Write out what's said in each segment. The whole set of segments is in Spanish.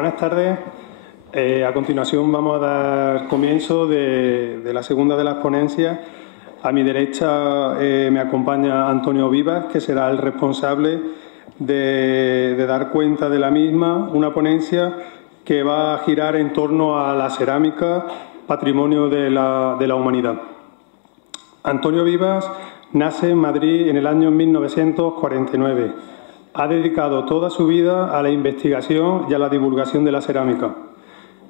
Buenas tardes. A continuación vamos a dar comienzo de la segunda de las ponencias. A mi derecha me acompaña Antonio Vivas, que será el responsable de dar cuenta de la misma, una ponencia que va a girar en torno a la cerámica, patrimonio de la humanidad. Antonio Vivas nace en Madrid en el año 1949. Ha dedicado toda su vida a la investigación y a la divulgación de la cerámica.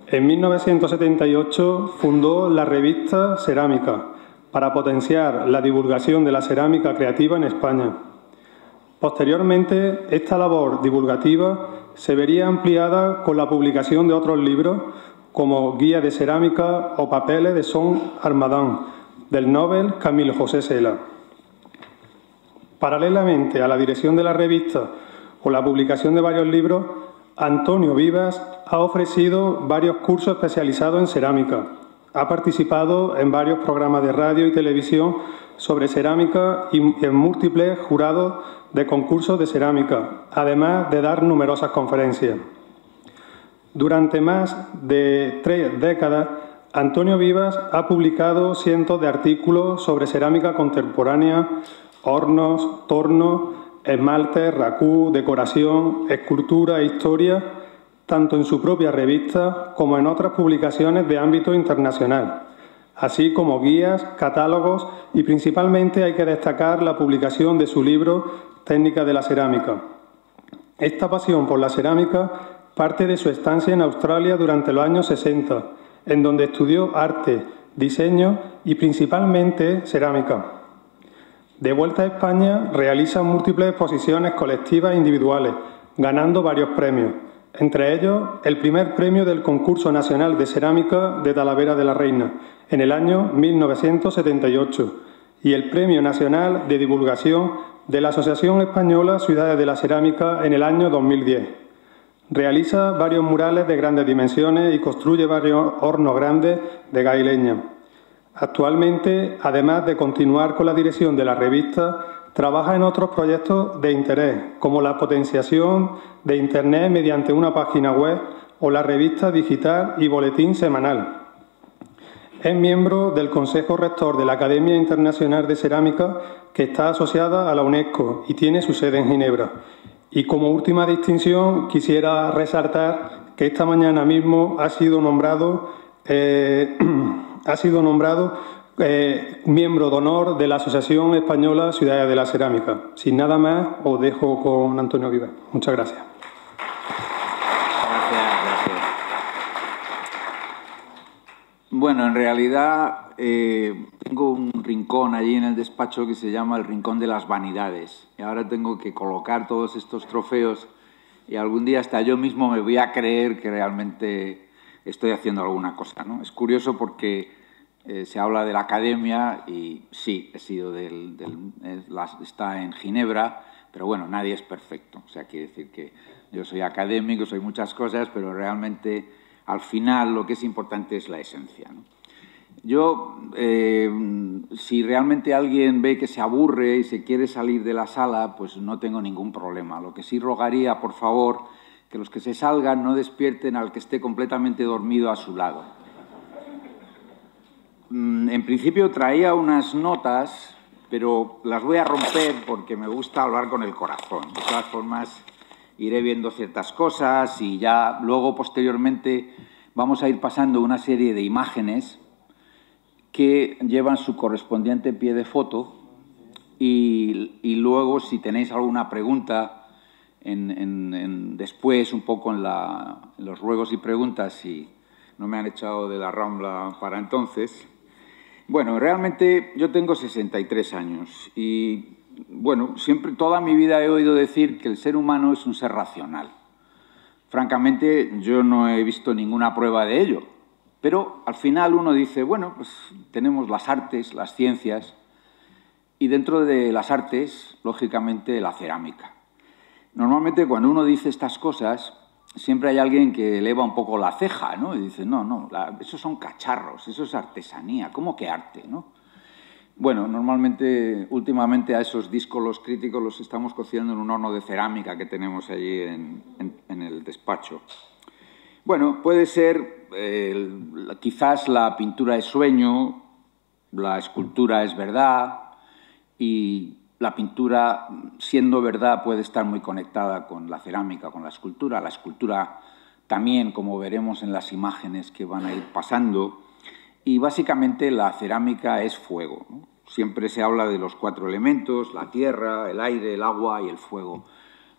En 1978 fundó la revista Cerámica para potenciar la divulgación de la cerámica creativa en España. Posteriormente, esta labor divulgativa se vería ampliada con la publicación de otros libros como Guía de Cerámica o Papeles de Son Armadán, del Nobel Camilo José Cela. Paralelamente a la dirección de la revista o la publicación de varios libros, Antonio Vivas ha ofrecido varios cursos especializados en cerámica. Ha participado en varios programas de radio y televisión sobre cerámica y en múltiples jurados de concursos de cerámica, además de dar numerosas conferencias. Durante más de 3 décadas, Antonio Vivas ha publicado cientos de artículos sobre cerámica contemporánea, hornos, tornos, esmaltes, racú, decoración, escultura e historia, tanto en su propia revista como en otras publicaciones de ámbito internacional, así como guías, catálogos y principalmente hay que destacar la publicación de su libro Técnicas de la cerámica. Esta pasión por la cerámica parte de su estancia en Australia durante los años 60, en donde estudió arte, diseño y principalmente cerámica. De vuelta a España, realiza múltiples exposiciones colectivas e individuales, ganando varios premios, entre ellos el primer premio del Concurso Nacional de Cerámica de Talavera de la Reina, en el año 1978, y el Premio Nacional de Divulgación de la Asociación Española Ciudades de la Cerámica en el año 2010. Realiza varios murales de grandes dimensiones y construye varios hornos grandes de gas y leña. Actualmente, además de continuar con la dirección de la revista, trabaja en otros proyectos de interés, como la potenciación de Internet mediante una página web o la revista digital y boletín semanal. Es miembro del Consejo Rector de la Academia Internacional de Cerámica, que está asociada a la UNESCO y tiene su sede en Ginebra. Y como última distinción, quisiera resaltar que esta mañana mismo ha sido nombrado miembro de honor de la Asociación Española Ciudades de la Cerámica. Sin nada más, os dejo con Antonio Vivas. Muchas gracias. Gracias. Bueno, en realidad tengo un rincón allí en el despacho que se llama el Rincón de las Vanidades. Y ahora tengo que colocar todos estos trofeos y algún día hasta yo mismo me voy a creer que realmente estoy haciendo alguna cosa, ¿no? Es curioso porque se habla de la academia y sí, he sido está en Ginebra, pero bueno, nadie es perfecto. O sea, quiere decir que yo soy académico, soy muchas cosas, pero realmente al final lo que es importante es la esencia, ¿no? Yo, si realmente alguien ve que se aburre y se quiere salir de la sala, pues no tengo ningún problema. Lo que sí rogaría, por favor, que los que se salgan no despierten al que esté completamente dormido a su lado. En principio traía unas notas, pero las voy a romper porque me gusta hablar con el corazón. De todas formas, iré viendo ciertas cosas y ya luego, posteriormente, vamos a ir pasando una serie de imágenes que llevan su correspondiente pie de foto y luego, si tenéis alguna pregunta después, un poco en los ruegos y preguntas, si no me han echado de la Rambla para entonces. Bueno, realmente yo tengo 63 años y, bueno, siempre, toda mi vida he oído decir que el ser humano es un ser racional. Francamente, yo no he visto ninguna prueba de ello, pero al final uno dice, bueno, pues tenemos las artes, las ciencias, y dentro de las artes, lógicamente, la cerámica. Normalmente, cuando uno dice estas cosas, siempre hay alguien que eleva un poco la ceja, ¿no? Y dice, no, esos son cacharros, eso es artesanía, ¿cómo que arte, no? Bueno, normalmente, últimamente a esos díscolos críticos los estamos cociendo en un horno de cerámica que tenemos allí en el despacho. Bueno, puede ser quizás la pintura es sueño, la escultura es verdad y la pintura, siendo verdad, puede estar muy conectada con la cerámica, con la escultura. La escultura también, como veremos en las imágenes que van a ir pasando. Y básicamente la cerámica es fuego, ¿no? Siempre se habla de los 4 elementos, la tierra, el aire, el agua y el fuego.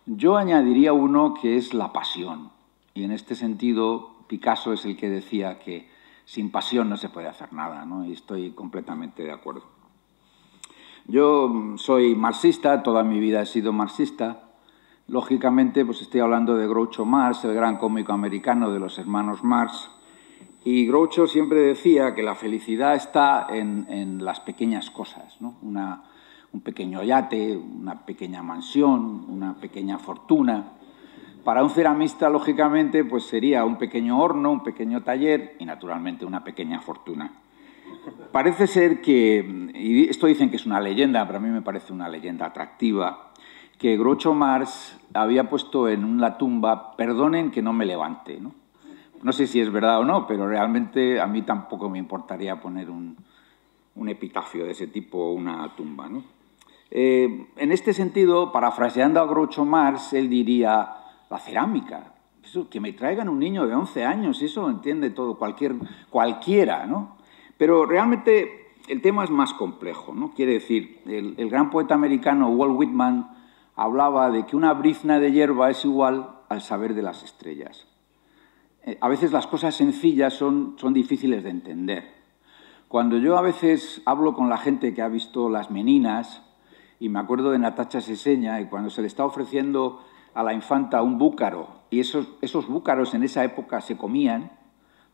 Yo añadiría uno que es la pasión. Y en este sentido, Picasso es el que decía que sin pasión no se puede hacer nada, ¿no? Y estoy completamente de acuerdo. Yo soy marxista, toda mi vida he sido marxista. Lógicamente, pues estoy hablando de Groucho Marx, el gran cómico americano de los hermanos Marx. Y Groucho siempre decía que la felicidad está en las pequeñas cosas, ¿no? Un pequeño yate, una pequeña mansión, una pequeña fortuna. Para un ceramista, lógicamente, pues sería un pequeño horno, un pequeño taller y, naturalmente, una pequeña fortuna. Parece ser que, y esto dicen que es una leyenda, pero a mí me parece una leyenda atractiva, que Groucho Marx había puesto en la tumba «Perdonen que no me levante», ¿no? No sé si es verdad o no, pero realmente a mí tampoco me importaría poner un epitafio de ese tipo o una tumba, ¿no? En este sentido, parafraseando a Groucho Marx, él diría, la cerámica, eso, que me traigan un niño de 11 años, eso lo entiende todo, cualquiera, ¿no? Pero realmente el tema es más complejo, ¿no? Quiere decir, el gran poeta americano Walt Whitman hablaba de que una brizna de hierba es igual al saber de las estrellas. A veces las cosas sencillas son difíciles de entender. Cuando yo a veces hablo con la gente que ha visto Las Meninas, y me acuerdo de Natacha Seseña, y cuando se le está ofreciendo a la infanta un búcaro, y esos búcaros en esa época se comían,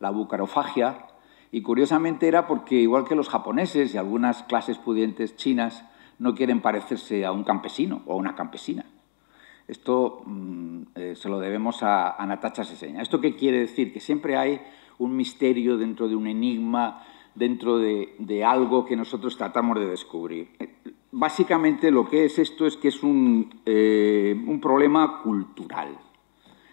la bucarofagia, y curiosamente era porque, igual que los japoneses y algunas clases pudientes chinas, no quieren parecerse a un campesino o a una campesina. Esto se lo debemos a Natacha Seseña. ¿Esto qué quiere decir? Que siempre hay un misterio dentro de un enigma, dentro de algo que nosotros tratamos de descubrir. Básicamente lo que es esto es que es un problema cultural.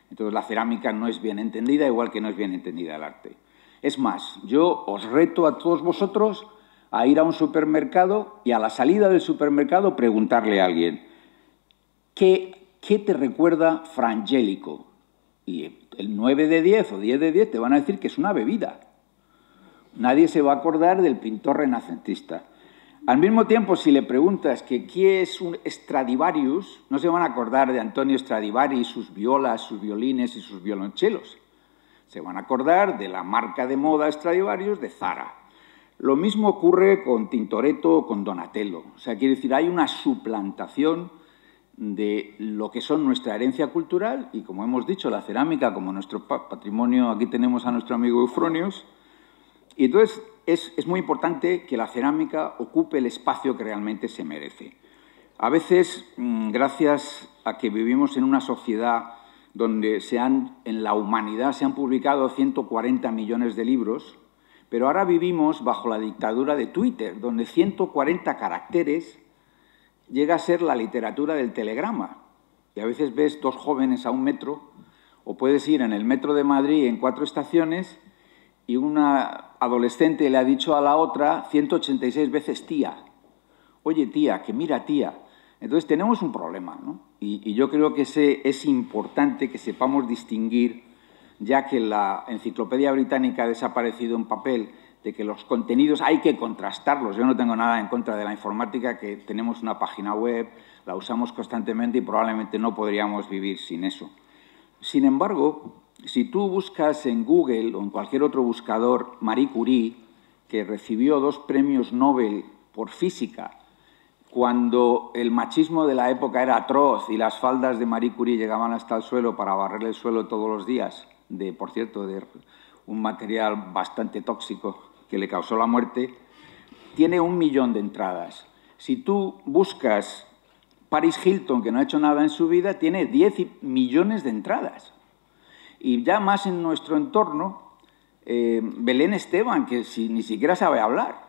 Entonces la cerámica no es bien entendida, igual que no es bien entendida el arte. Es más, yo os reto a todos vosotros a ir a un supermercado y a la salida del supermercado preguntarle a alguien ¿qué te recuerda Frangélico? Y el 9 de 10 o 10 de 10 te van a decir que es una bebida. Nadie se va a acordar del pintor renacentista. Al mismo tiempo, si le preguntas que qué es un Stradivarius, no se van a acordar de Antonio Stradivari, sus violas, sus violines y sus violonchelos. Se van a acordar de la marca de moda Stradivarius de Zara. Lo mismo ocurre con Tintoretto o con Donatello. O sea, quiere decir, hay una suplantación de lo que son nuestra herencia cultural y, como hemos dicho, la cerámica como nuestro patrimonio. Aquí tenemos a nuestro amigo Eufronios. Y entonces es muy importante que la cerámica ocupe el espacio que realmente se merece. A veces, gracias a que vivimos en una sociedad donde en la humanidad se han publicado 140 millones de libros, pero ahora vivimos bajo la dictadura de Twitter, donde 140 caracteres llega a ser la literatura del telegrama. Y a veces ves 2 jóvenes a un metro, o puedes ir en el metro de Madrid en 4 estaciones y una adolescente le ha dicho a la otra 186 veces tía. Oye, tía, que mira, tía. Entonces tenemos un problema, ¿no? Y yo creo que es importante que sepamos distinguir, ya que la Enciclopedia Británica ha desaparecido en papel, de que los contenidos hay que contrastarlos. Yo no tengo nada en contra de la informática, que tenemos una página web, la usamos constantemente y probablemente no podríamos vivir sin eso. Sin embargo, si tú buscas en Google o en cualquier otro buscador Marie Curie, que recibió 2 premios Nobel por física, cuando el machismo de la época era atroz y las faldas de Marie Curie llegaban hasta el suelo para barrerle el suelo todos los días, por cierto, de un material bastante tóxico que le causó la muerte, tiene 1 millón de entradas. Si tú buscas Paris Hilton, que no ha hecho nada en su vida, tiene 10 millones de entradas. Y ya más en nuestro entorno, Belén Esteban, que ni siquiera sabe hablar.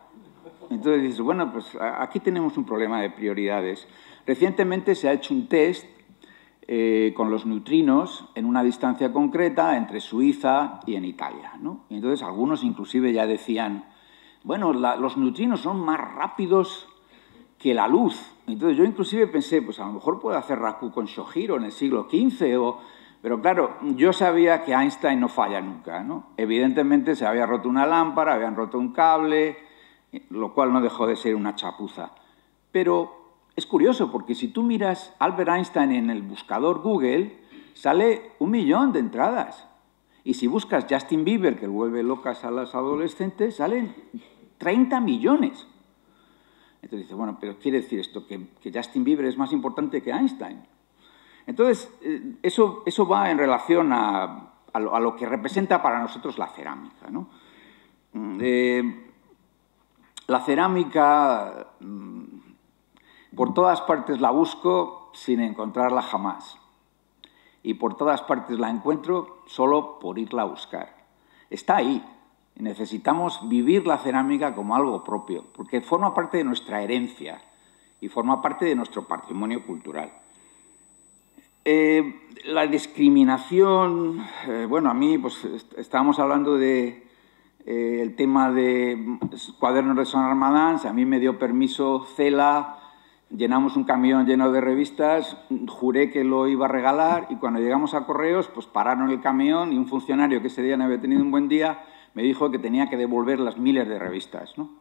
Entonces dices, bueno, pues aquí tenemos un problema de prioridades. Recientemente se ha hecho un test con los neutrinos en una distancia concreta entre Suiza y en Italia, ¿no? Y entonces algunos inclusive ya decían, bueno, los neutrinos son más rápidos que la luz. Entonces yo inclusive pensé, pues a lo mejor puede hacer Raku con Shohiro en el siglo XV, pero claro, yo sabía que Einstein no falla nunca, ¿no? Evidentemente se había roto una lámpara, habían roto un cable, lo cual no dejó de ser una chapuza. Pero es curioso, porque si tú miras Albert Einstein en el buscador Google, sale 1 millón de entradas. Y si buscas Justin Bieber, que vuelve locas a las adolescentes, salen 30 millones. Entonces dice, bueno, pero quiere decir esto, que Justin Bieber es más importante que Einstein. Entonces, eso va en relación a lo que representa para nosotros la cerámica, ¿no? La cerámica, por todas partes la busco sin encontrarla jamás. Y por todas partes la encuentro solo por irla a buscar. Está ahí. Necesitamos vivir la cerámica como algo propio, porque forma parte de nuestra herencia y forma parte de nuestro patrimonio cultural. La discriminación, bueno, a mí, pues estábamos hablando de el tema de cuadernos de Son Armadans, a mí me dio permiso Cela, llenamos un camión lleno de revistas, juré que lo iba a regalar y cuando llegamos a Correos, pues pararon el camión y un funcionario que ese día no había tenido un buen día me dijo que tenía que devolver las miles de revistas, ¿no?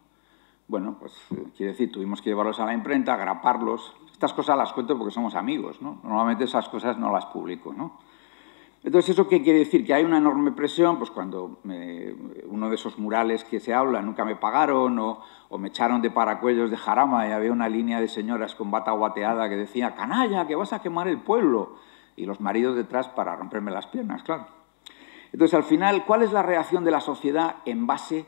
Bueno, pues quiere decir, tuvimos que llevarlos a la imprenta, agraparlos. Estas cosas las cuento porque somos amigos, ¿no? Normalmente esas cosas no las publico, ¿no? Entonces, ¿eso qué quiere decir? Que hay una enorme presión, pues cuando uno de esos murales que se habla nunca me pagaron o me echaron de paracuellos de Jarama y había una línea de señoras con bata guateada que decía «canalla, que vas a quemar el pueblo» y los maridos detrás para romperme las piernas, claro. Entonces, al final, ¿cuál es la reacción de la sociedad en base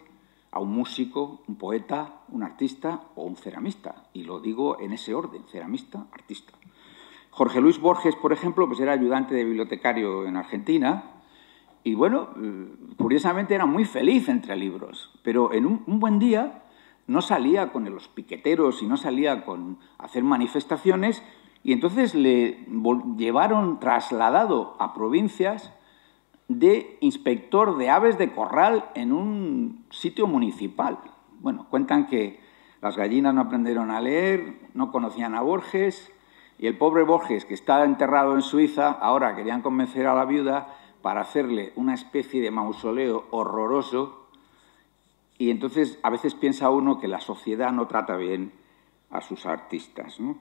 a un músico, un poeta, un artista o un ceramista? Y lo digo en ese orden, ceramista, artista. Jorge Luis Borges, por ejemplo, pues era ayudante de bibliotecario en Argentina y, bueno, curiosamente era muy feliz entre libros, pero en un buen día no salía con los piqueteros y no salía con hacer manifestaciones y entonces le llevaron trasladado a provincias de inspector de aves de corral en un sitio municipal. Bueno, cuentan que las gallinas no aprendieron a leer, no conocían a Borges, y el pobre Borges, que estaba enterrado en Suiza, ahora querían convencer a la viuda para hacerle una especie de mausoleo horroroso, y entonces a veces piensa uno que la sociedad no trata bien a sus artistas, ¿no?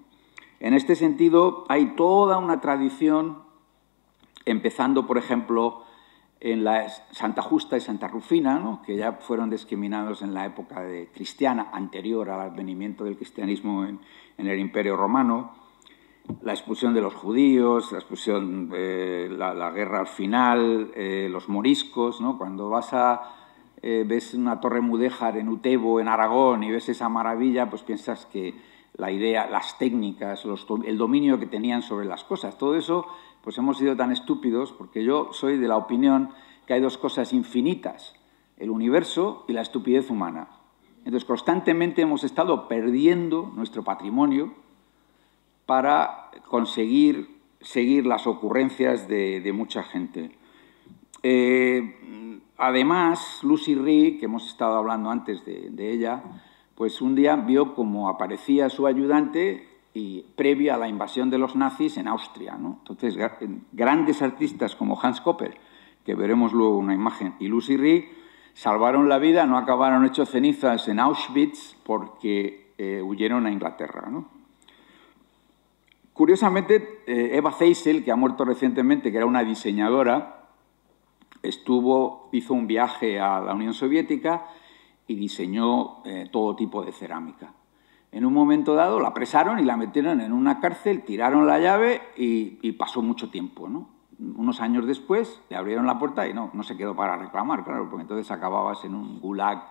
En este sentido, hay toda una tradición, empezando, por ejemplo, en la Santa Justa y Santa Rufina, ¿no? Que ya fueron discriminados en la época cristiana, anterior al advenimiento del cristianismo en el Imperio Romano, la expulsión de los judíos, la expulsión, la guerra al final, los moriscos, ¿no? Cuando ves una torre mudéjar en Utebo, en Aragón, y ves esa maravilla, pues piensas que la idea, las técnicas, el dominio que tenían sobre las cosas, todo eso, pues hemos sido tan estúpidos, porque yo soy de la opinión que hay dos cosas infinitas, el universo y la estupidez humana. Entonces, constantemente hemos estado perdiendo nuestro patrimonio para conseguir seguir las ocurrencias de mucha gente. Además, Lucy Rhee, que hemos estado hablando antes de ella, pues un día vio cómo aparecía su ayudante y previa a la invasión de los nazis en Austria, ¿no? Entonces, grandes artistas como Hans Kopper, que veremos luego una imagen, y Lucy Rhee salvaron la vida, no acabaron hechos cenizas en Auschwitz porque huyeron a Inglaterra, ¿no? Curiosamente, Eva Zeisel, que ha muerto recientemente, que era una diseñadora, hizo un viaje a la Unión Soviética y diseñó todo tipo de cerámica. En un momento dado la apresaron y la metieron en una cárcel, tiraron la llave y pasó mucho tiempo, ¿no? Unos años después le abrieron la puerta y no se quedó para reclamar, claro, porque entonces acababas en un gulag.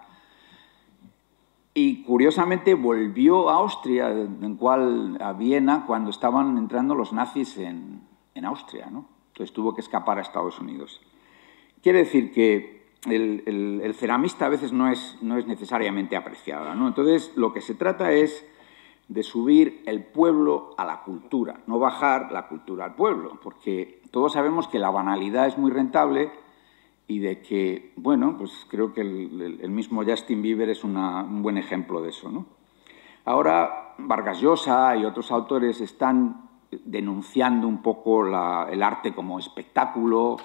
Y curiosamente volvió a Austria, a Viena, cuando estaban entrando los nazis en Austria, ¿no? Entonces tuvo que escapar a Estados Unidos. Quiere decir que el ceramista a veces no es necesariamente apreciado, ¿no? Entonces, lo que se trata es de subir el pueblo a la cultura, no bajar la cultura al pueblo, porque todos sabemos que la banalidad es muy rentable y de que, bueno, pues creo que el mismo Justin Bieber es un buen ejemplo de eso, ¿no? Ahora Vargas Llosa y otros autores están denunciando un poco el arte como espectáculo,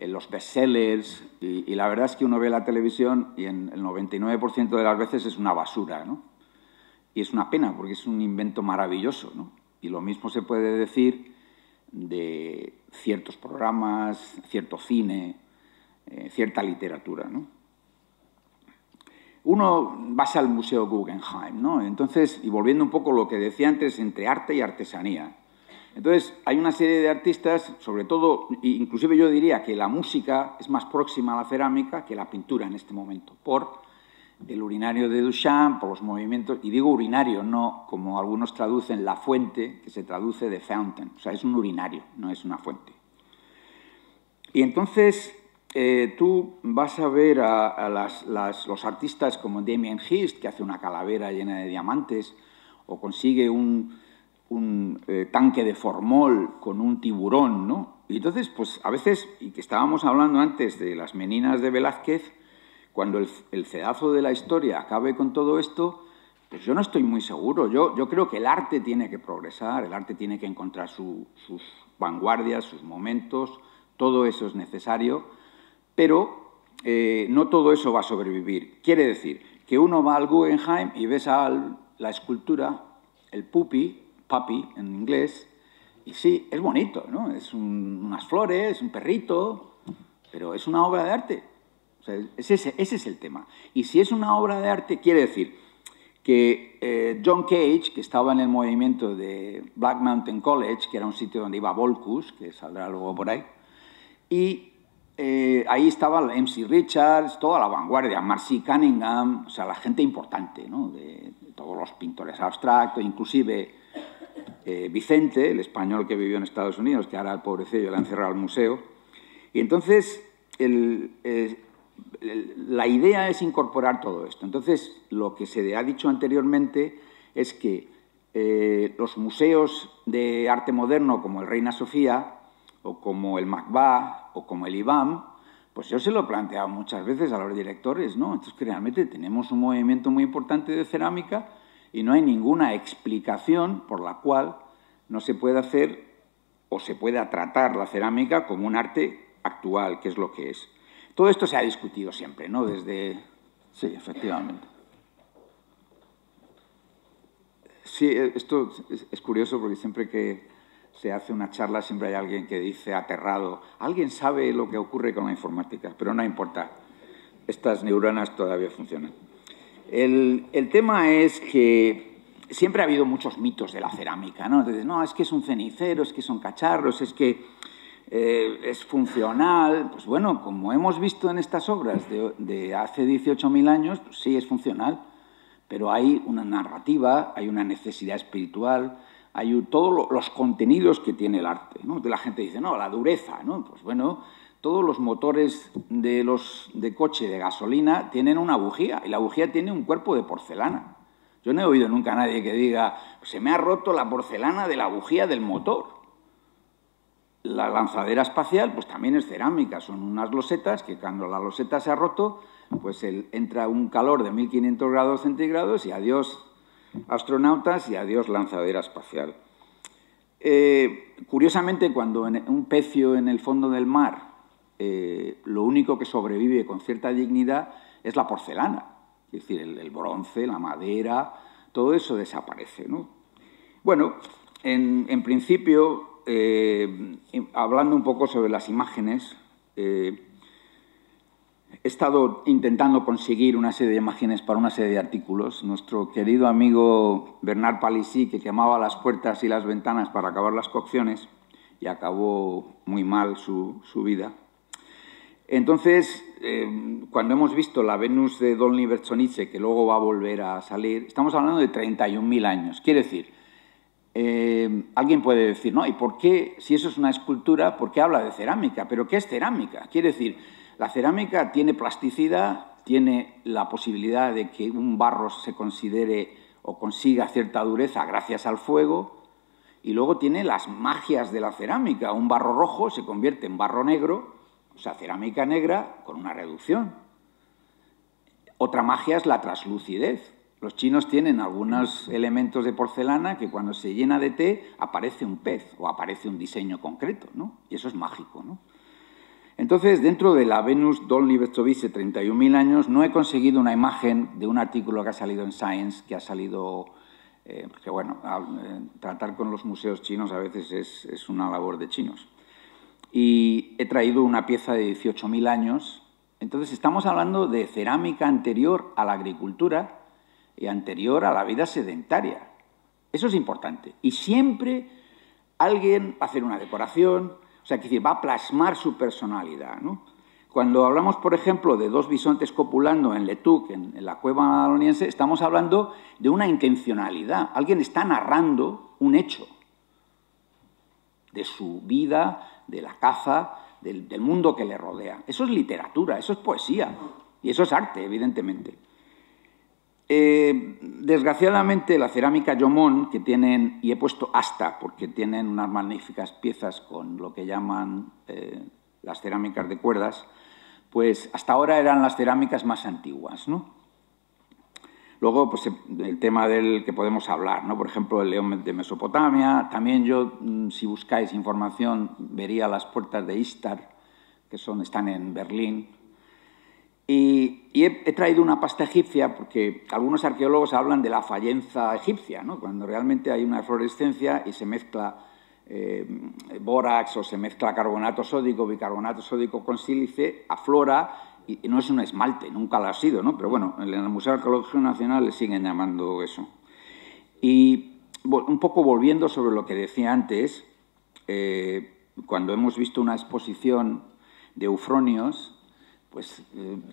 los bestsellers, y la verdad es que uno ve la televisión y en el 99% de las veces es una basura, ¿no? Y es una pena porque es un invento maravilloso, ¿no? Y lo mismo se puede decir de ciertos programas, cierto cine, cierta literatura, ¿no? Uno vas al Museo Guggenheim, ¿no? Entonces, y volviendo un poco a lo que decía antes, entre arte y artesanía. Entonces, hay una serie de artistas, sobre todo, inclusive yo diría que la música es más próxima a la cerámica que la pintura en este momento, por el urinario de Duchamp, por los movimientos, y digo urinario, no como algunos traducen la fuente, que se traduce de fountain, o sea, es un urinario, no es una fuente. Y entonces tú vas a ver a los artistas como Damien Hirst, que hace una calavera llena de diamantes, o consigue un tanque de formol con un tiburón, ¿no? Y entonces, pues a veces, y que estábamos hablando antes de las meninas de Velázquez, cuando el cedazo de la historia acabe con todo esto, pues yo no estoy muy seguro. Yo creo que el arte tiene que progresar, el arte tiene que encontrar sus vanguardias, sus momentos, todo eso es necesario, pero no todo eso va a sobrevivir. Quiere decir que uno va al Guggenheim y ves la escultura, el puppy en inglés, y sí, es bonito, ¿no? Es unas flores, un perrito, pero es una obra de arte. O sea, ese es el tema. Y si es una obra de arte, quiere decir que John Cage, que estaba en el movimiento de Black Mountain College, que era un sitio donde iba Volkus, que saldrá luego por ahí, y ahí estaba MC Richards, toda la vanguardia, Marcy Cunningham, o sea, la gente importante, ¿no? de todos los pintores abstractos, inclusive Vicente, el español que vivió en Estados Unidos, que ahora el pobrecillo le han cerrado el museo. Y entonces la idea es incorporar todo esto. Entonces, lo que se ha dicho anteriormente es que los museos de arte moderno, como el Reina Sofía, o como el MACBA, o como el IBAM, pues yo se lo he planteado muchas veces a los directores, ¿no? Entonces, que realmente tenemos un movimiento muy importante de cerámica y no hay ninguna explicación por la cual no se pueda hacer o se pueda tratar la cerámica como un arte actual, que es lo que es. Todo esto se ha discutido siempre, ¿no? Desde... Sí, efectivamente. Sí, esto es curioso porque siempre que se hace una charla siempre hay alguien que dice aterrado, alguien sabe lo que ocurre con la informática, pero no importa, estas neuronas todavía funcionan. El tema es que siempre ha habido muchos mitos de la cerámica, ¿no? Entonces, no, es que es un cenicero, es que son cacharros, es que es funcional. Pues bueno, como hemos visto en estas obras de hace 18.000 años, pues sí, es funcional, pero hay una narrativa, hay una necesidad espiritual, hay todos los contenidos que tiene el arte, ¿no? La gente dice, no, la dureza, ¿no? Pues bueno, todos los motores de coche de gasolina tienen una bujía, y la bujía tiene un cuerpo de porcelana. Yo no he oído nunca a nadie que diga, se me ha roto la porcelana de la bujía del motor. La lanzadera espacial, pues también es cerámica, son unas losetas que cuando la loseta se ha roto, pues entra un calor de 1500 grados centígrados y adiós astronautas y adiós lanzadera espacial. Curiosamente, cuando un pecio en el fondo del mar, lo único que sobrevive con cierta dignidad es la porcelana, es decir, el bronce, la madera, todo eso desaparece, ¿no? Bueno, en principio, hablando un poco sobre las imágenes, he estado intentando conseguir una serie de imágenes para una serie de artículos. Nuestro querido amigo Bernard Palissy, que quemaba las puertas y las ventanas para acabar las cocciones, y acabó muy mal su vida. Entonces, cuando hemos visto la Venus de Dolny Bertsonice, que luego va a volver a salir, estamos hablando de 31.000 años. Quiere decir, alguien puede decir, ¿no? ¿Y por qué, si eso es una escultura, por qué habla de cerámica? ¿Pero qué es cerámica? Quiere decir, la cerámica tiene plasticidad, tiene la posibilidad de que un barro se considere o consiga cierta dureza gracias al fuego. Y luego tiene las magias de la cerámica. Un barro rojo se convierte en barro negro, o sea, cerámica negra con una reducción. Otra magia es la translucidez. Los chinos tienen algunos elementos de porcelana que cuando se llena de té aparece un pez o aparece un diseño concreto, ¿no? Y eso es mágico, ¿no? Entonces, dentro de la Venus Dolny-Vestovitze 31.000 años, no he conseguido una imagen de un artículo que ha salido en Science, que ha salido... porque, bueno, tratar con los museos chinos a veces es una labor de chinos. Y he traído una pieza de 18.000 años. Entonces, estamos hablando de cerámica anterior a la agricultura y anterior a la vida sedentaria. Eso es importante. Y siempre alguien va a hacer una decoración, o sea, que va a plasmar su personalidad, ¿no? Cuando hablamos, por ejemplo, de dos bisontes copulando en Letuc, en la cueva madaloniense, estamos hablando de una intencionalidad. Alguien está narrando un hecho de su vida, de la caza, del mundo que le rodea. Eso es literatura, eso es poesía y eso es arte, evidentemente. Desgraciadamente, la cerámica Jomón, que tienen, y he puesto asta porque tienen unas magníficas piezas con lo que llaman las cerámicas de cuerdas, pues hasta ahora eran las cerámicas más antiguas, ¿no? Luego, pues el tema del que podemos hablar, ¿no? Por ejemplo, el león de Mesopotamia. También yo, si buscáis información, vería las puertas de Istar, que están en Berlín. Y he traído una pasta egipcia porque algunos arqueólogos hablan de la fayenza egipcia, ¿no? Cuando realmente hay una eflorescencia y se mezcla bórax o se mezcla carbonato sódico, bicarbonato sódico con sílice, aflora y no es un esmalte, nunca lo ha sido, ¿no? Pero bueno, en el Museo Arqueológico Nacional le siguen llamando eso. Y un poco volviendo sobre lo que decía antes, cuando hemos visto una exposición de eufronios, pues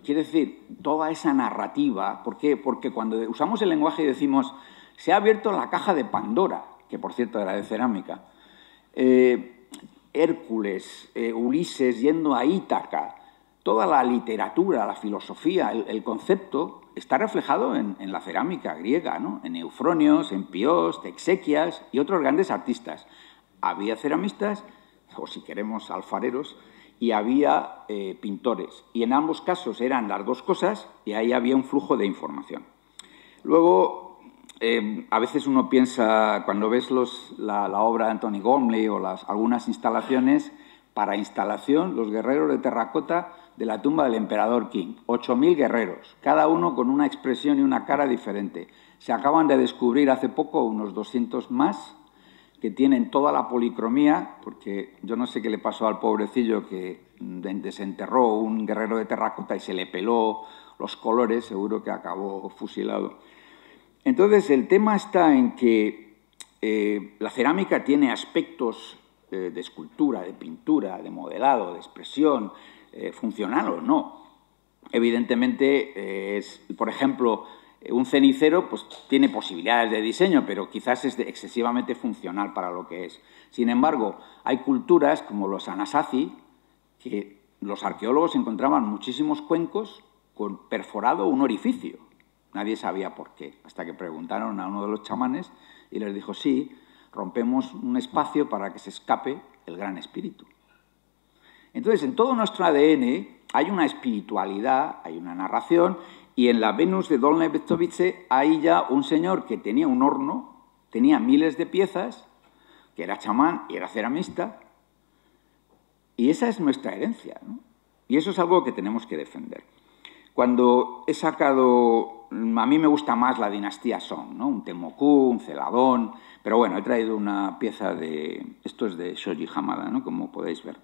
quiere decir, toda esa narrativa, ¿por qué? Porque cuando usamos el lenguaje y decimos, se ha abierto la caja de Pandora, que por cierto era de cerámica, Hércules, Ulises yendo a Ítaca, toda la literatura, la filosofía, el concepto está reflejado en la cerámica griega, ¿no? En Eufronios, en Pios, Exequias y otros grandes artistas. Había ceramistas, o si queremos alfareros, y había pintores. Y en ambos casos eran las dos cosas y ahí había un flujo de información. Luego, a veces uno piensa, cuando ves la obra de Antony Gormley o algunas instalaciones, para instalación, los guerreros de terracota de la tumba del emperador Qing. 8.000 guerreros, cada uno con una expresión y una cara diferente. Se acaban de descubrir hace poco unos 200 más que tienen toda la policromía, porque yo no sé qué le pasó al pobrecillo que desenterró un guerrero de terracota y se le peló los colores, seguro que acabó fusilado. Entonces, el tema está en que la cerámica tiene aspectos de escultura, de pintura, de modelado, de expresión, funcional o no. Evidentemente, por ejemplo, un cenicero pues, tiene posibilidades de diseño, pero quizás es excesivamente funcional para lo que es. Sin embargo, hay culturas como los Anasazi, que los arqueólogos encontraban muchísimos cuencos con perforado un orificio. Nadie sabía por qué, hasta que preguntaron a uno de los chamanes y les dijo, sí, rompemos un espacio para que se escape el gran espíritu. Entonces, en todo nuestro ADN hay una espiritualidad, hay una narración, y en la Venus de Dolny-Vestovitze hay ya un señor que tenía un horno, tenía miles de piezas, que era chamán y era ceramista, y esa es nuestra herencia, ¿no? Y eso es algo que tenemos que defender. Cuando he sacado, a mí me gusta más la dinastía Song, ¿no? Un Temoku, un Celadón, pero bueno, he traído una pieza esto es de Shoji Hamada, ¿no? Como podéis ver,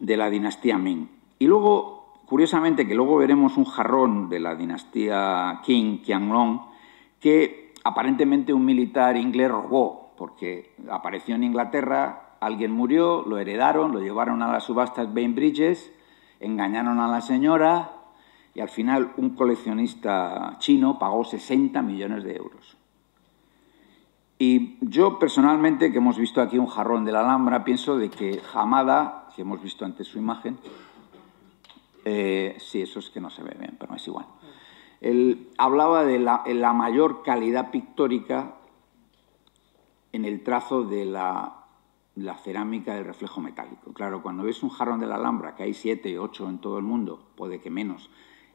de la dinastía Ming. Y luego, curiosamente, que luego veremos un jarrón de la dinastía Qing, Qianlong, que aparentemente un militar inglés robó, porque apareció en Inglaterra, alguien murió, lo heredaron, lo llevaron a las subastas Bainbridges, engañaron a la señora y al final un coleccionista chino pagó 60 millones de euros. Y yo personalmente, que hemos visto aquí un jarrón de la Alhambra, pienso de que Hamada, que hemos visto antes su imagen, sí, eso es que no se ve bien, pero es igual. Él hablaba de la mayor calidad pictórica en el trazo de la cerámica del reflejo metálico. Claro, cuando ves un jarrón de la Alhambra, que hay 7, 8 en todo el mundo, puede que menos,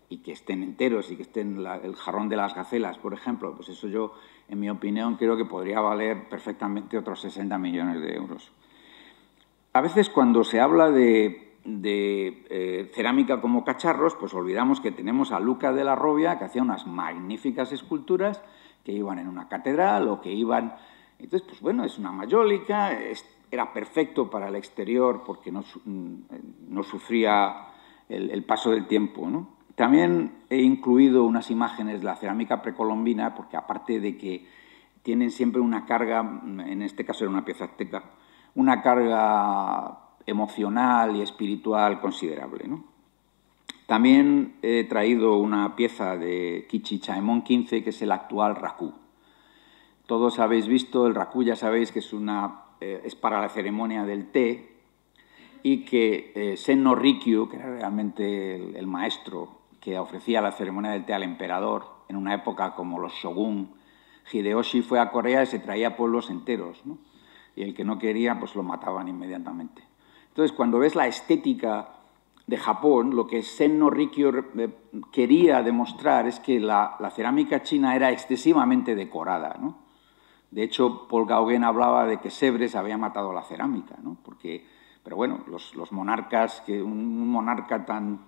y que estén enteros y que estén el jarrón de las gacelas, por ejemplo, pues eso yo, en mi opinión, creo que podría valer perfectamente otros 60 millones de euros. A veces cuando se habla de cerámica como cacharros, pues olvidamos que tenemos a Luca de la Robbia, que hacía unas magníficas esculturas que iban en una catedral o que iban... Entonces, pues bueno, es una mayólica, era perfecto para el exterior porque no sufría el paso del tiempo, ¿no? También he incluido unas imágenes de la cerámica precolombina porque, aparte de que tienen siempre una carga, en este caso era una pieza azteca, una carga emocional y espiritual considerable, ¿no? También he traído una pieza de Kichichaemon XV, que es el actual raku. Todos habéis visto, el raku ya sabéis que es para la ceremonia del té, y que Senno Rikyu, que era realmente el maestro que ofrecía la ceremonia del té al emperador, en una época como los shogun, Hideyoshi fue a Corea y se traía pueblos enteros, ¿no? Y el que no quería, pues lo mataban inmediatamente. Entonces, cuando ves la estética de Japón, lo que Senno Rikyu quería demostrar es que la cerámica china era excesivamente decorada, ¿no? De hecho, Paul Gauguin hablaba de que Sèvres había matado la cerámica, ¿no? Pero bueno, los monarcas, un monarca tan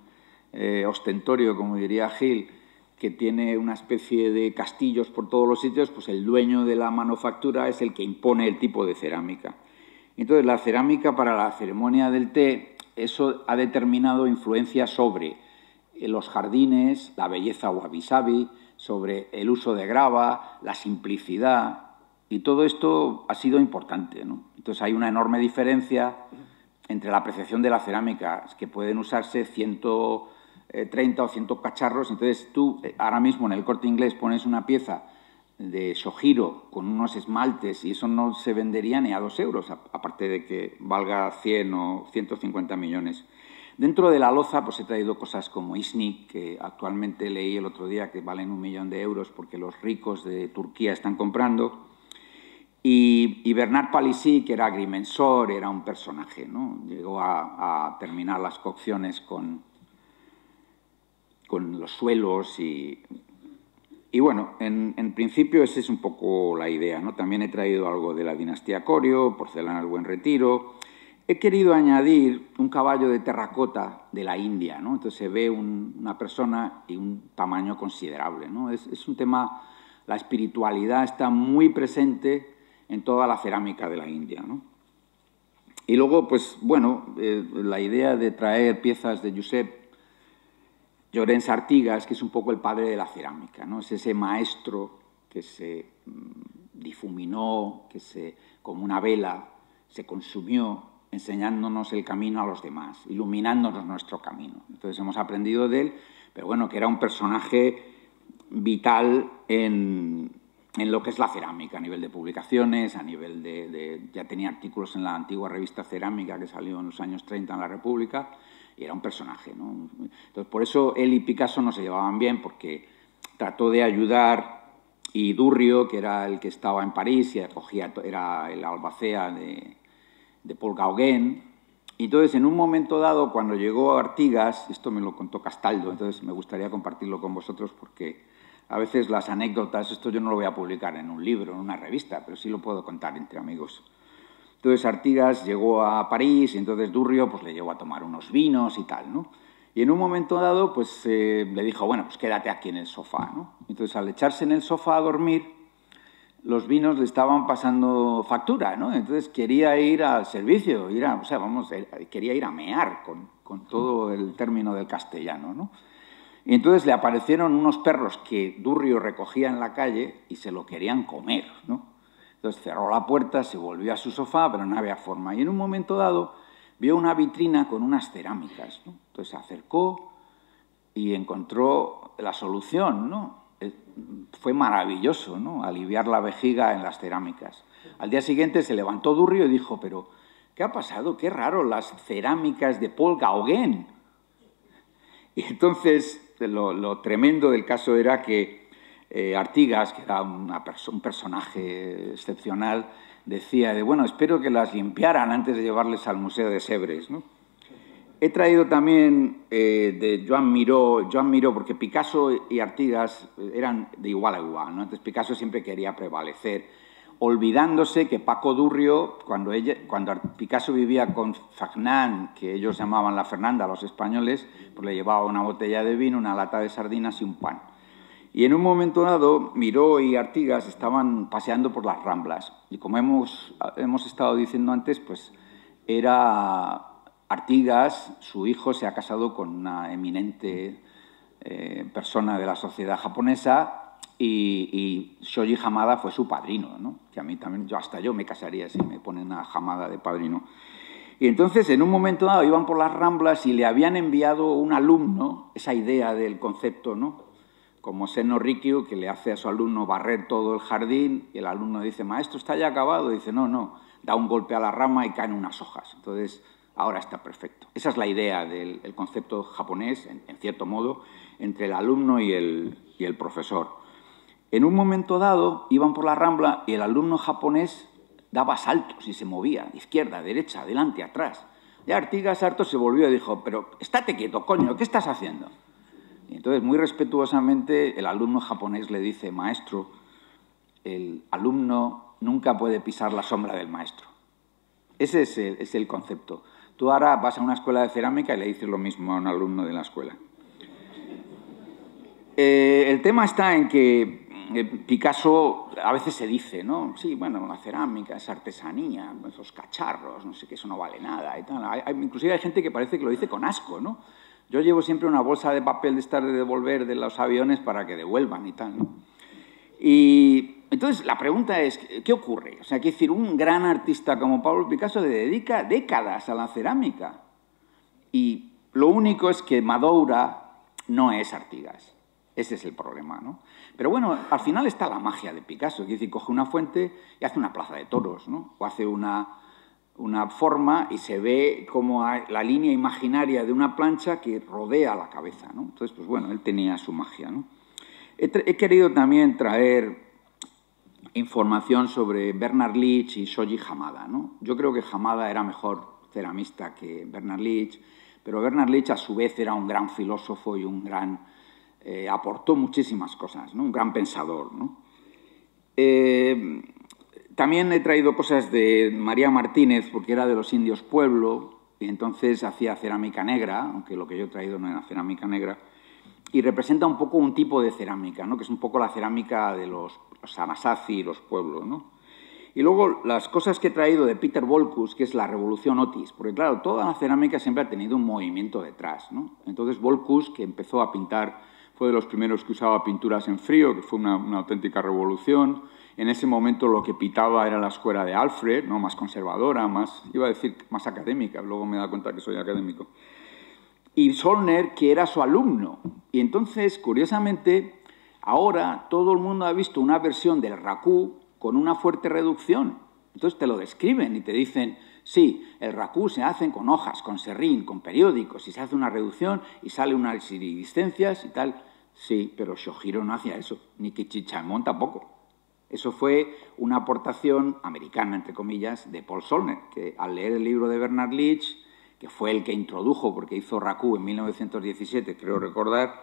ostentorio, como diría Gil, que tiene una especie de castillos por todos los sitios, pues el dueño de la manufactura es el que impone el tipo de cerámica. Entonces, la cerámica para la ceremonia del té, eso ha determinado influencias sobre los jardines, la belleza wabi-sabi, sobre el uso de grava, la simplicidad, y todo esto ha sido importante, ¿no? Entonces, hay una enorme diferencia entre la apreciación de la cerámica, que pueden usarse 130 o 100 cacharros. Entonces, tú ahora mismo en el Corte Inglés pones una pieza de Shohiro con unos esmaltes y eso no se vendería ni a 2 euros, aparte de que valga 100 o 150 millones. Dentro de la loza, pues he traído cosas como Iznik, que actualmente leí el otro día que valen 1 millón de euros porque los ricos de Turquía están comprando. Y Bernard Palissy, que era agrimensor, era un personaje, ¿no? Llegó a terminar las cocciones con los suelos y bueno, en principio esa es un poco la idea, ¿no? También he traído algo de la dinastía Koryo, porcelana del Buen Retiro. He querido añadir un caballo de terracota de la India, ¿no? Entonces se ve una persona y un tamaño considerable, ¿no? Es un tema, la espiritualidad está muy presente en toda la cerámica de la India, ¿no? Y luego, pues bueno, la idea de traer piezas de Josep Llorens Artigas, que es un poco el padre de la cerámica, ¿no? Es ese maestro que se difuminó, como una vela, se consumió, enseñándonos el camino a los demás, iluminándonos nuestro camino. Entonces hemos aprendido de él, pero bueno, que era un personaje vital en lo que es la cerámica, a nivel de publicaciones, a nivel ya tenía artículos en la antigua revista Cerámica que salió en los años 30 en la República, y era un personaje, ¿no? Entonces, por eso él y Picasso no se llevaban bien, porque trató de ayudar, y Durrio, que era el que estaba en París y era el albacea de Paul Gauguin. Y entonces, en un momento dado, cuando llegó Artigas, esto me lo contó Castaldo, entonces me gustaría compartirlo con vosotros porque a veces las anécdotas, esto yo no lo voy a publicar en un libro, en una revista, pero sí lo puedo contar entre amigos. Entonces Artigas llegó a París y entonces Durrio pues, le llevó a tomar unos vinos y tal, ¿no? Y en un momento dado pues, le dijo, bueno, pues quédate aquí en el sofá, ¿no? Entonces, al echarse en el sofá a dormir, los vinos le estaban pasando factura, ¿no? Entonces quería ir al servicio, quería ir a mear, con todo el término del castellano, ¿no? Y entonces le aparecieron unos perros que Durrio recogía en la calle y se lo querían comer, ¿no? Entonces cerró la puerta, se volvió a su sofá, pero no había forma. Y en un momento dado vio una vitrina con unas cerámicas, ¿no? Entonces se acercó y encontró la solución, ¿no? Fue maravilloso, ¿no? Aliviar la vejiga en las cerámicas. Al día siguiente se levantó Durrio y dijo, pero ¿qué ha pasado? Qué raro, las cerámicas de Paul Gauguin. Y entonces lo tremendo del caso era que Artigas, que era un personaje excepcional, decía bueno, espero que las limpiaran antes de llevarles al Museo de Sèvres, ¿no? He traído también de Joan Miró, porque Picasso y Artigas eran de igual a igual, ¿no? Entonces Picasso siempre quería prevalecer, olvidándose que Paco Durrio, cuando Picasso vivía con Fernand, que ellos llamaban la Fernanda, los españoles, pues le llevaba una botella de vino, una lata de sardinas y un pan. Y en un momento dado, Miró y Artigas estaban paseando por las Ramblas. Y como hemos estado diciendo antes, pues era Artigas, su hijo, se ha casado con una eminente persona de la sociedad japonesa, y Shoji Hamada fue su padrino, ¿no? Que a mí también, hasta yo me casaría si me ponen a Hamada de padrino. Y entonces, en un momento dado, iban por las Ramblas y le habían enviado un alumno esa idea del concepto, ¿no? Como Senno Rikyu, que le hace a su alumno barrer todo el jardín, y el alumno dice, maestro, ¿está ya acabado? Y dice, no, da un golpe a la rama y caen unas hojas. Entonces, ahora está perfecto. Esa es la idea del concepto japonés, en cierto modo, entre el alumno y el profesor. En un momento dado, iban por la Rambla y el alumno japonés daba saltos y se movía, izquierda, derecha, adelante, atrás. Y Artigas harto se volvió y dijo, pero estate quieto, coño, ¿qué estás haciendo? Y entonces, muy respetuosamente, el alumno japonés le dice, maestro, el alumno nunca puede pisar la sombra del maestro. Ese es el concepto. Tú ahora vas a una escuela de cerámica y le dices lo mismo a un alumno de la escuela. El tema está en que Picasso, a veces se dice, ¿no? Sí, bueno, la cerámica es artesanía, esos cacharros, no sé qué, eso no vale nada y tal. Inclusive hay gente que parece que lo dice con asco, ¿no? Yo llevo siempre una bolsa de papel de estar de devolver de los aviones para que devuelvan y tal, ¿no? Y entonces la pregunta es, ¿qué ocurre? O sea, quiero decir, un gran artista como Pablo Picasso le dedica décadas a la cerámica. Y lo único es que Madoura no es Artigas. Ese es el problema, ¿no? Pero bueno, al final está la magia de Picasso. Es decir, coge una fuente y hace una plaza de toros, ¿no? O hace una forma y se ve como la línea imaginaria de una plancha que rodea la cabeza, ¿no? Entonces, pues bueno, él tenía su magia, ¿no? He querido también traer información sobre Bernard Leach y Shoji Hamada, ¿no? Yo creo que Hamada era mejor ceramista que Bernard Leach, pero Bernard Leach a su vez era un gran filósofo y un gran... aportó muchísimas cosas, ¿no? Un gran pensador, ¿no? También he traído cosas de María Martínez, porque era de los Indios Pueblo, y entonces hacía cerámica negra, aunque lo que yo he traído no era cerámica negra, y representa un poco un tipo de cerámica, ¿no? Que es un poco la cerámica de los Anasazi y los pueblos, ¿no? Y luego las cosas que he traído de Peter Voulkos, que es la revolución Otis, porque claro, toda la cerámica siempre ha tenido un movimiento detrás, ¿no? Entonces Voulkos, que empezó a pintar, fue de los primeros que usaba pinturas en frío, que fue una auténtica revolución. En ese momento lo que pitaba era la escuela de Alfred, ¿no? Más conservadora, iba a decir más académica, luego me he dado cuenta que soy académico. Y Solner, que era su alumno. Y entonces, curiosamente, ahora todo el mundo ha visto una versión del raku con una fuerte reducción. Entonces te lo describen y te dicen, sí, el raku se hacen con hojas, con serrín, con periódicos, y se hace una reducción y sale unas iridiscencias y tal. Sí, pero Shohiro no hacía eso, ni Kichichaemon tampoco. Eso fue una aportación americana, entre comillas, de Paul Solner, que al leer el libro de Bernard Leach, que fue el que introdujo, porque hizo raku en 1917, creo recordar,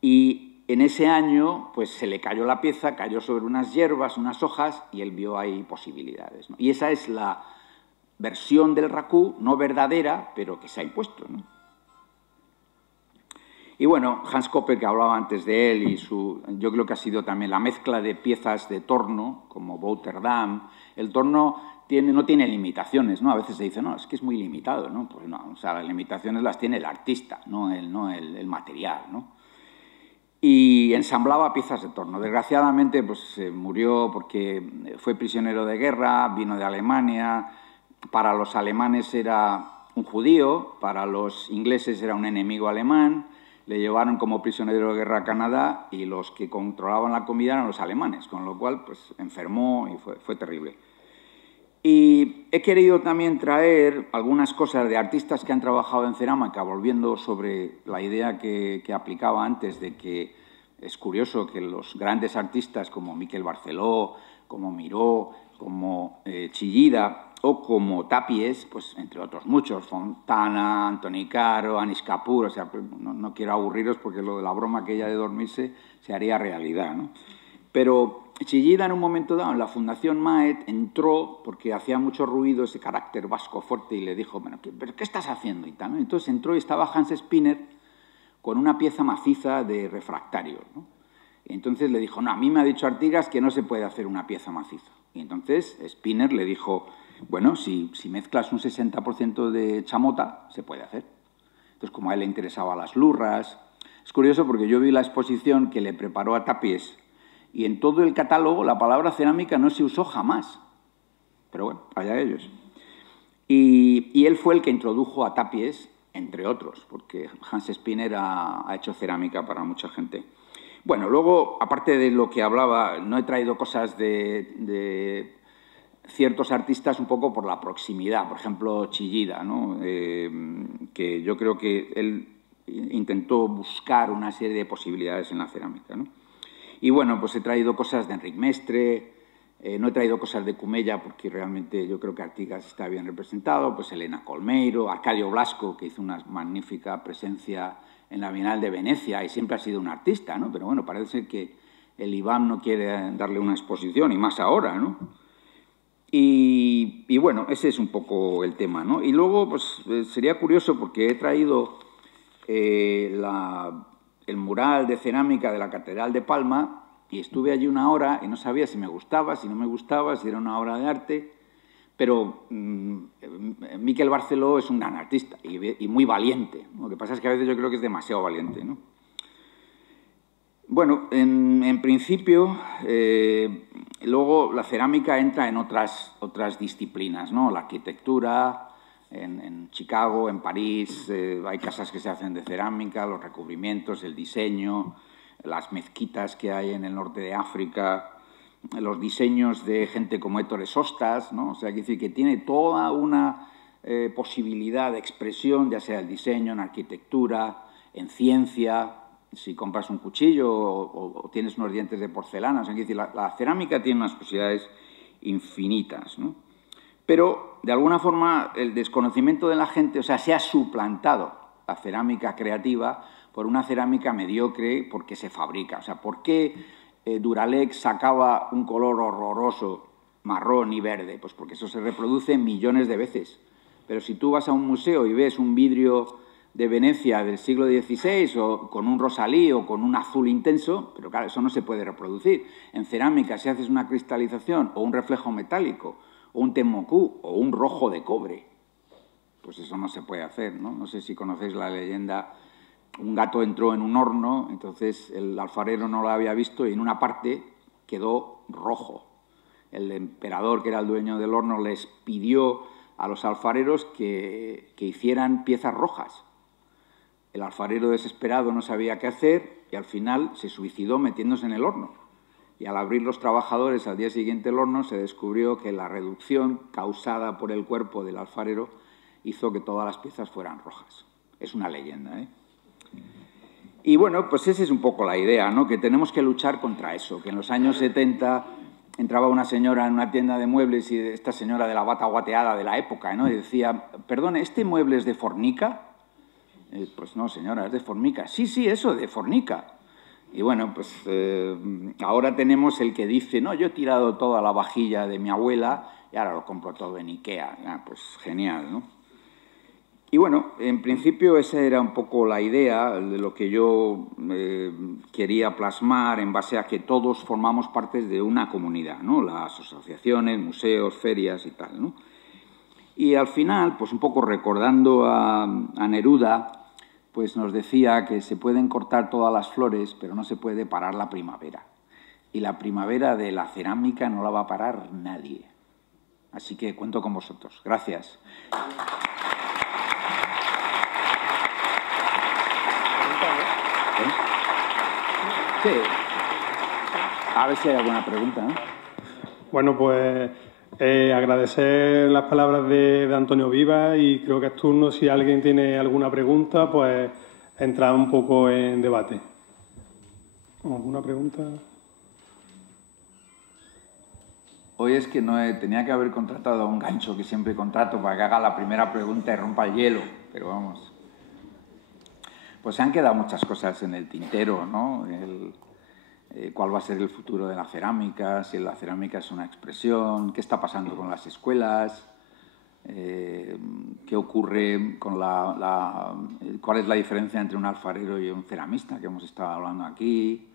y en ese año pues se le cayó la pieza, cayó sobre unas hierbas, unas hojas, y él vio ahí posibilidades, ¿no? Y esa es la versión del raku, no verdadera, pero que se ha impuesto, ¿no? Y bueno, Hans Koppe, que hablaba antes de él, y yo creo que ha sido también la mezcla de piezas de torno, como Rotterdam. El torno no tiene limitaciones, ¿no? A veces se dice, no, es que es muy limitado, ¿no? Pues no, o sea, las limitaciones las tiene el artista, no el material, ¿no? Y ensamblaba piezas de torno. Desgraciadamente, pues se murió porque fue prisionero de guerra, vino de Alemania. Para los alemanes era un judío, para los ingleses era un enemigo alemán. Le llevaron como prisionero de guerra a Canadá y los que controlaban la comida eran los alemanes, con lo cual pues enfermó y fue terrible. Y he querido también traer algunas cosas de artistas que han trabajado en cerámica, volviendo sobre la idea que aplicaba antes de que es curioso que los grandes artistas como Miquel Barceló, como Miró, como Chillida o como Tapies, pues entre otros muchos, Fontana, Antoni Caro, Anish Kapoor, o sea, no quiero aburriros porque lo de la broma aquella de dormirse se haría realidad, ¿no? Pero Chillida en un momento dado en la Fundación Maet entró porque hacía mucho ruido ese carácter vasco fuerte y le dijo, bueno, ¿pero qué estás haciendo? Y tal, ¿no? Entonces entró y estaba Hans Spinner con una pieza maciza de refractario, ¿no? Y entonces le dijo, no, a mí me ha dicho Artigas que no se puede hacer una pieza maciza. Y entonces Spinner le dijo, bueno, si mezclas un 60% de chamota, se puede hacer. Entonces, como a él le interesaban las lurras... Es curioso porque yo vi la exposición que le preparó a Tapies y en todo el catálogo la palabra cerámica no se usó jamás. Pero bueno, allá ellos. Y él fue el que introdujo a Tapies, entre otros, porque Hans Spinner ha hecho cerámica para mucha gente. Bueno, luego, aparte de lo que hablaba, no he traído cosas de ciertos artistas un poco por la proximidad. Por ejemplo, Chillida, ¿no? Que yo creo que él intentó buscar una serie de posibilidades en la cerámica, ¿no? Y bueno, pues he traído cosas de Enric Mestre, no he traído cosas de Cumella porque realmente yo creo que Artigas está bien representado, pues Elena Colmeiro, Arcadio Blasco, que hizo una magnífica presencia en la Bienal de Venecia y siempre ha sido un artista, ¿no? Pero bueno, parece que el IBAM no quiere darle una exposición, y más ahora, ¿no? Y bueno, ese es un poco el tema, ¿no? Y luego, pues sería curioso porque he traído el mural de cerámica de la Catedral de Palma y estuve allí una hora y no sabía si me gustaba, si no me gustaba, si era una obra de arte, pero Miquel Barceló es un gran artista y muy valiente. Lo que pasa es que a veces yo creo que es demasiado valiente, ¿no? Bueno, en principio, luego la cerámica entra en otras disciplinas, ¿no? La arquitectura, en Chicago, en París, hay casas que se hacen de cerámica, los recubrimientos, el diseño, las mezquitas que hay en el norte de África, los diseños de gente como Ettore Sostas, ¿no? O sea, quiere decir que tiene toda una posibilidad de expresión, ya sea el diseño, en arquitectura, en ciencia, si compras un cuchillo o tienes unos dientes de porcelana. O sea, quiere decir, la cerámica tiene unas posibilidades infinitas, ¿no? Pero, de alguna forma, el desconocimiento de la gente, o sea, se ha suplantado la cerámica creativa por una cerámica mediocre porque se fabrica. O sea, ¿por qué Duralex sacaba un color horroroso, marrón y verde? Pues porque eso se reproduce millones de veces. Pero si tú vas a un museo y ves un vidrio de Venecia del siglo XVI o con un rosalí o con un azul intenso, pero claro, eso no se puede reproducir. En cerámica, si haces una cristalización o un reflejo metálico o un temocú o un rojo de cobre, pues eso no se puede hacer, ¿no? No sé si conocéis la leyenda. Un gato entró en un horno, entonces el alfarero no lo había visto y en una parte quedó rojo. El emperador, que era el dueño del horno, les pidió a los alfareros que hicieran piezas rojas. El alfarero, desesperado, no sabía qué hacer y al final se suicidó metiéndose en el horno. Y al abrir los trabajadores al día siguiente el horno, se descubrió que la reducción causada por el cuerpo del alfarero hizo que todas las piezas fueran rojas. Es una leyenda, ¿eh? Y bueno, pues esa es un poco la idea, ¿no? Que tenemos que luchar contra eso, que en los años 70 entraba una señora en una tienda de muebles y esta señora de la bata guateada de la época, ¿no? Y decía, perdone, ¿este mueble es de Fornica? Pues no, señora, es de Formica. Sí, sí, eso, de Fornica. Y bueno, pues ahora tenemos el que dice, no, yo he tirado toda la vajilla de mi abuela y ahora lo compro todo en Ikea. Ah, pues genial, ¿no? Y bueno, en principio esa era un poco la idea de lo que yo quería plasmar en base a que todos formamos parte de una comunidad, ¿no? Las asociaciones, museos, ferias y tal, ¿no? Y al final, pues un poco recordando a Neruda, pues nos decía que se pueden cortar todas las flores, pero no se puede parar la primavera. Y la primavera de la cerámica no la va a parar nadie. Así que cuento con vosotros. Gracias. Sí. A ver si hay alguna pregunta, ¿no? Bueno, pues Agradecer las palabras de Antonio Vivas y creo que es turno, si alguien tiene alguna pregunta, pues entrar un poco en debate. ¿Alguna pregunta? Hoy es que tenía que haber contratado a un gancho que siempre contrato para que haga la primera pregunta y rompa el hielo, pero vamos. Pues se han quedado muchas cosas en el tintero, ¿no? ¿Cuál va a ser el futuro de la cerámica? Si la cerámica es una expresión, ¿qué está pasando con las escuelas? ¿Qué ocurre con cuál es la diferencia entre un alfarero y un ceramista, que hemos estado hablando aquí?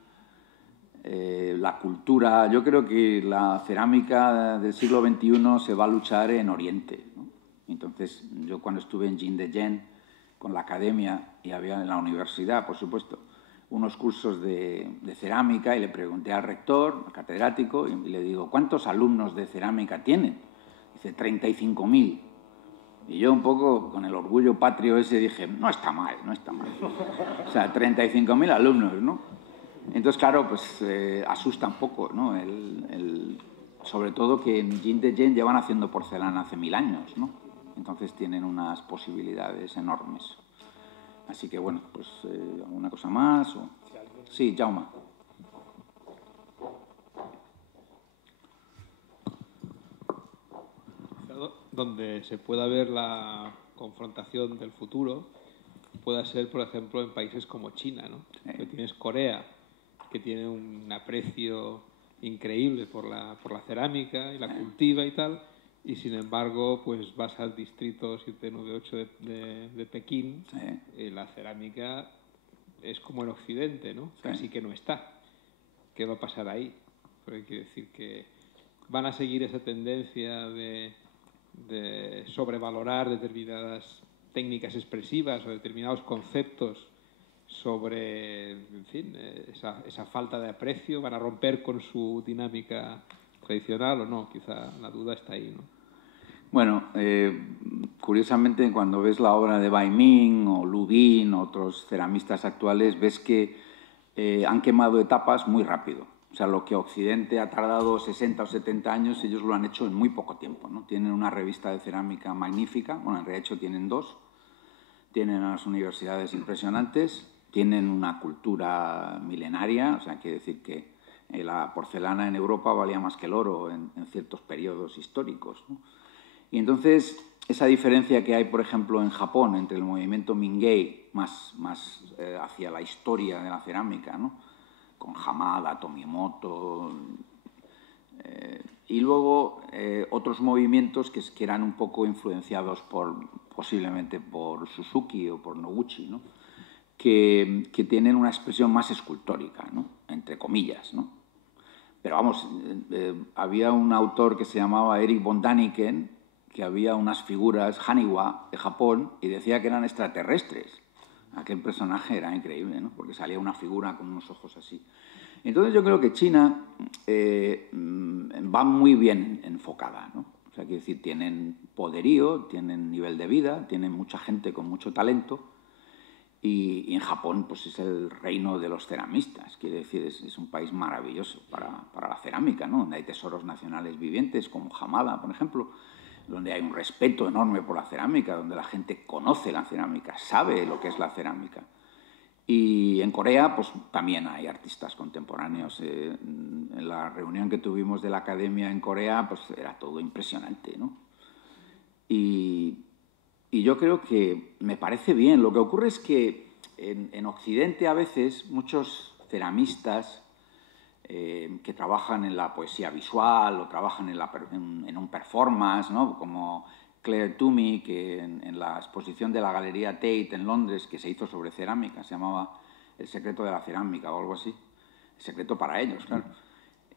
La cultura. Yo creo que la cerámica del siglo XXI se va a luchar en Oriente, ¿no? Entonces, yo cuando estuve en Jin con la academia, y había en la universidad, por supuesto, unos cursos de cerámica, y le pregunté al rector, al catedrático, y le digo, ¿cuántos alumnos de cerámica tienen? Dice, 35.000. Y yo un poco, con el orgullo patrio ese, dije, no está mal, no está mal. O sea, 35.000 alumnos, ¿no? Entonces, claro, pues asusta un poco, ¿no? Sobre todo que en Jin llevan haciendo porcelana hace 1000 años, ¿no? Entonces tienen unas posibilidades enormes. Así que, bueno, pues ¿alguna cosa más? Sí, Jaume. Donde se pueda ver la confrontación del futuro pueda ser, por ejemplo, en países como China, ¿no? Sí. Que tienes Corea, que tiene un aprecio increíble por la cerámica y la cultiva y tal, y sin embargo pues vas al distrito 798 de Pekín, y la cerámica es como en Occidente, ¿no? Sí. Casi que no está. ¿Qué va a pasar ahí? Porque quiere decir que van a seguir esa tendencia de sobrevalorar determinadas técnicas expresivas o determinados conceptos sobre, en fin, esa falta de aprecio. ¿Van a romper con su dinámica tradicional o no? Quizá la duda está ahí, ¿no? Bueno, curiosamente, cuando ves la obra de Bai Ming o Lu Bin, otros ceramistas actuales, ves que han quemado etapas muy rápido. O sea, lo que Occidente ha tardado 60 o 70 años, ellos lo han hecho en muy poco tiempo, ¿no? Tienen una revista de cerámica magnífica, bueno, en hecho tienen 2, tienen unas universidades impresionantes, tienen una cultura milenaria, o sea, quiere decir que la porcelana en Europa valía más que el oro en ciertos periodos históricos, ¿no? Y entonces, esa diferencia que hay, por ejemplo, en Japón, entre el movimiento Mingei, más hacia la historia de la cerámica, ¿no? Con Hamada, Tomimoto, y luego otros movimientos que eran un poco influenciados posiblemente por Suzuki o por Noguchi, ¿no? que tienen una expresión más escultórica, ¿no? Entre comillas, ¿no? Pero vamos, había un autor que se llamaba Eric von Daniken, que había unas figuras Haniwa de Japón y decía que eran extraterrestres. Aquel personaje era increíble, ¿no? Porque salía una figura con unos ojos así. Entonces yo creo que China va muy bien enfocada, ¿no? O sea, quiere decir, tienen poderío, tienen nivel de vida, tienen mucha gente con mucho talento, y en Japón pues es el reino de los ceramistas. Quiere decir, es un país maravilloso para la cerámica, ¿no? Donde hay tesoros nacionales vivientes como Hamada, por ejemplo, donde hay un respeto enorme por la cerámica, donde la gente conoce la cerámica, sabe lo que es la cerámica. Y en Corea, pues también hay artistas contemporáneos. En la reunión que tuvimos de la academia en Corea, pues era todo impresionante, ¿no? Y yo creo que me parece bien. Lo que ocurre es que en Occidente a veces muchos ceramistas que trabajan en la poesía visual o trabajan en un performance, ¿no? Como Claire Toomey, que en la exposición de la Galería Tate en Londres, que se hizo sobre cerámica, se llamaba El secreto de la cerámica o algo así. El secreto para ellos, claro.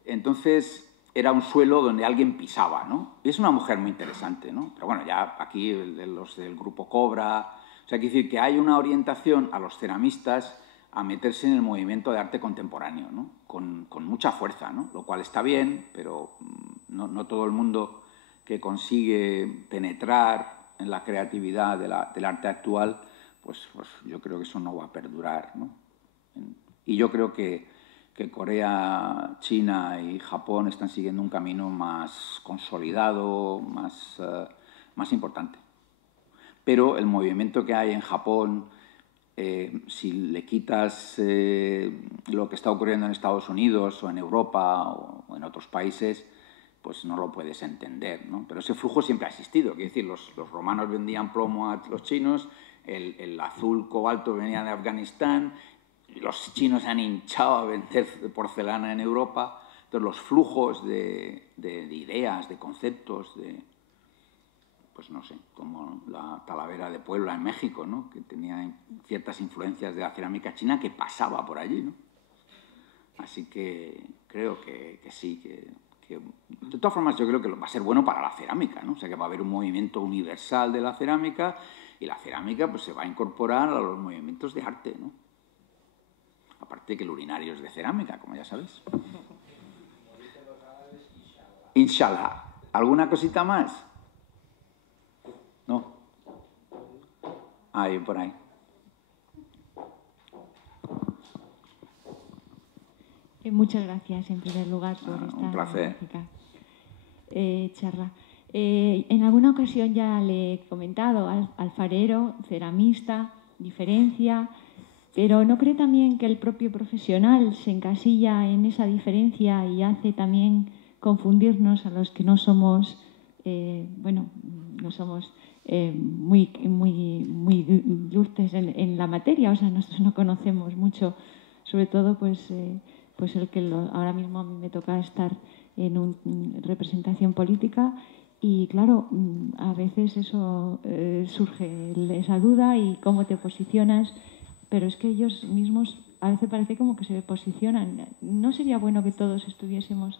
Entonces era un suelo donde alguien pisaba, ¿no? Y es una mujer muy interesante, ¿no? Pero bueno, ya aquí los del grupo Cobra... O sea, quiere decir que hay una orientación a los ceramistas a meterse en el movimiento de arte contemporáneo, ¿no? Con mucha fuerza, ¿no? Lo cual está bien, pero no todo el mundo que consigue penetrar en la creatividad del arte actual, pues yo creo que eso no va a perdurar, ¿no? Y yo creo que que Corea, China y Japón están siguiendo un camino más consolidado, más importante. Pero el movimiento que hay en Japón, si le quitas lo que está ocurriendo en Estados Unidos o en Europa o en otros países, pues no lo puedes entender, ¿no? Pero ese flujo siempre ha existido. Quiero decir, los romanos vendían plomo a los chinos, el azul cobalto venía de Afganistán, y los chinos se han hinchado a vender porcelana en Europa. Entonces, los flujos de ideas, de conceptos, pues no sé, como la Talavera de Puebla en México, ¿no? Que tenía ciertas influencias de la cerámica china que pasaba por allí, ¿no? Así que creo que sí, que de todas formas yo creo que va a ser bueno para la cerámica, ¿no? O sea, que va a haber un movimiento universal de la cerámica y la cerámica pues se va a incorporar a los movimientos de arte, ¿no? Aparte que el urinario es de cerámica, como ya sabéis. Inshallah. ¿Alguna cosita más? ¿No? Ahí, por ahí. Muchas gracias, en primer lugar, por esta magnífica charla. En alguna ocasión ya le he comentado, alfarero, ceramista, diferencia, pero ¿no cree también que el propio profesional se encasilla en esa diferencia y hace también confundirnos a los que no somos, no somos muy dulces en la materia? O sea, nosotros no conocemos mucho, sobre todo pues el que ahora mismo a mí me toca estar en una representación política y claro, a veces eso surge esa duda y cómo te posicionas, pero es que ellos mismos a veces parece como que se posicionan. ¿No sería bueno que todos estuviésemos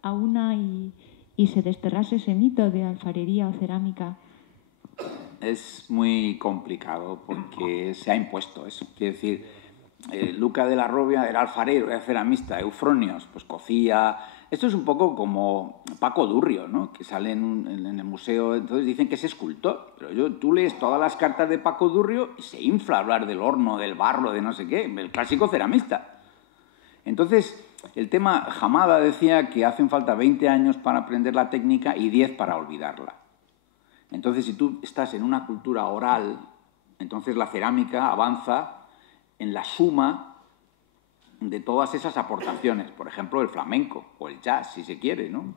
a una y se desterrase ese mito de alfarería o cerámica? Es muy complicado porque se ha impuesto eso. Quiero decir, Luca de la Robia era alfarero, era ceramista, Eufronios pues cocía. Esto es un poco como Paco Durrio, ¿no? Que sale en el museo, entonces dicen que es escultor, pero tú lees todas las cartas de Paco Durrio y se infla a hablar del horno, del barro, de no sé qué, el clásico ceramista. Entonces, el tema, Hamada decía que hacen falta 20 años para aprender la técnica y 10 para olvidarla. Entonces, si tú estás en una cultura oral, entonces la cerámica avanza en la suma de todas esas aportaciones, por ejemplo, el flamenco o el jazz, si se quiere, ¿no?